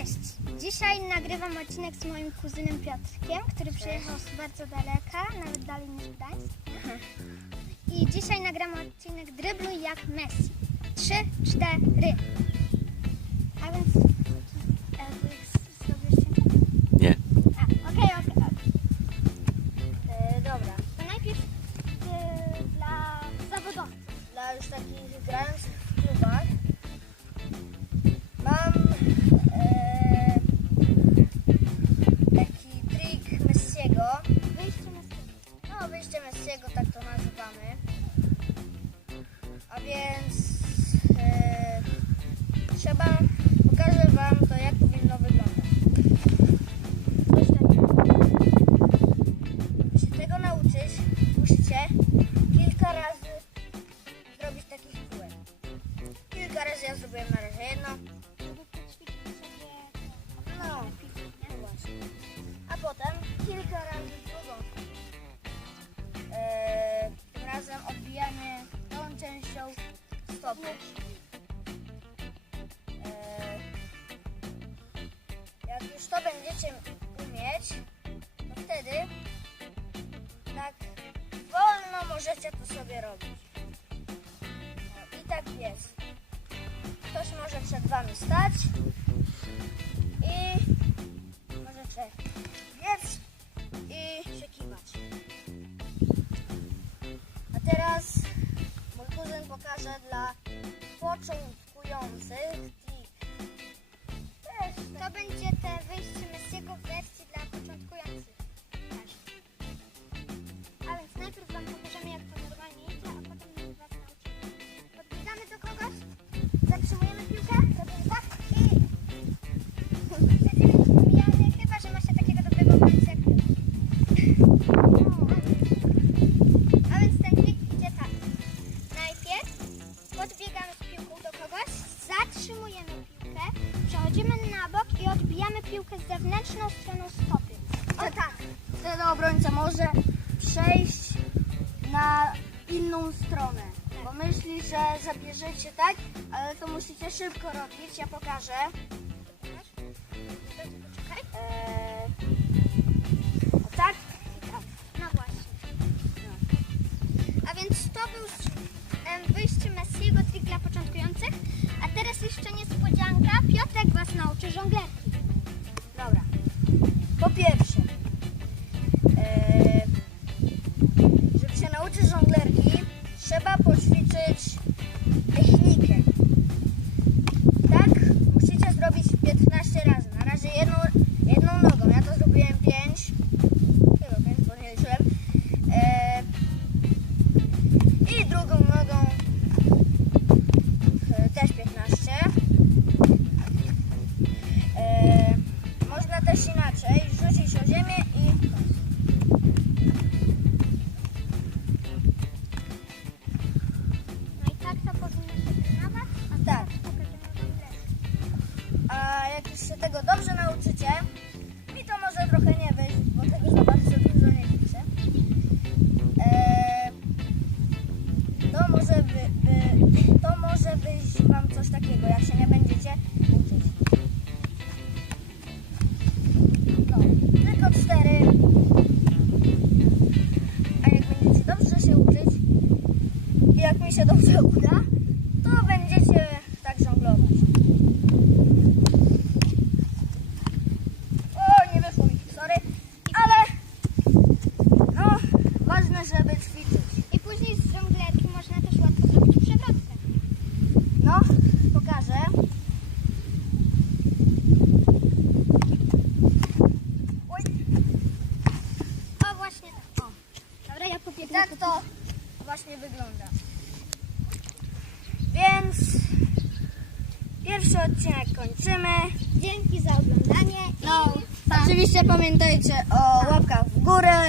Cześć! Dzisiaj nagrywam odcinek z moim kuzynem Piotrkiem, który przyjechał z bardzo daleka, nawet dalej niż Gdańsk. I dzisiaj nagramy odcinek Drybluj jak Messi. Trzy, cztery. A więc... E, Nie. A, okej, okej. okej. E, dobra, To najpierw e, dla zawodowców. dla już takich grających w klubach Wyjście Messiego, tak to nazywamy. A więc e, trzeba, pokażę Wam to, jak powinno wyglądać. Się tego nauczyć, musicie kilka razy zrobić takich kółek. Kilka razy ja zrobiłem na razie jedno. No, no właśnie. A potem kilka razy tym razem odbijamy tą częścią stopy. Eee, jak już to będziecie umieć, to wtedy tak wolno możecie to sobie robić. No, I tak jest. Ktoś może przed wami stać i możecie biec i się kiwać. Pokaże dla początkujących. Też To będzie te wyjście Messiego w wersji dla początkujących. Też. A więc najpierw Wam pokażemy jak to normalnie idzie, a potem Was nauczymy. Podbiegamy do kogoś, zatrzymujemy przechodzimy na bok i odbijamy piłkę z zewnętrzną stroną stopy. O tak, wtedy obrońca może przejść na inną stronę. Bo myśli, że zabierzecie tak, ale to musicie szybko robić. Ja pokażę. Eee, o tak i tak. No właśnie. A więc to był wyjście Messiego trik dla początkujących. Teraz jeszcze niespodzianka. Piotrek Was nauczy żonglerki. Dobra. Po pierwsze, tego dobrze nauczycie, mi to może trochę nie wyjść, bo tego za bardzo dużo nie widzę. E, to może wy, wy, to może wyjść wam coś takiego, jak się nie będziecie uczyć. No, tylko cztery. A jak będziecie dobrze się uczyć jak mi się dobrze uda, to będziecie tak żonglować. O, nie wyszło mi, sorry, ale no, ważne, żeby ćwiczyć. I później z żonglerki można też łatwo zrobić przewrotkę. No, pokażę. Oj, O, właśnie tak. O. Dobra, ja pobiegnę. Tak to właśnie wygląda. Więc pierwszy odcinek kończymy. Dzięki za oglądanie. No, oczywiście pamiętajcie o łapkach w górę.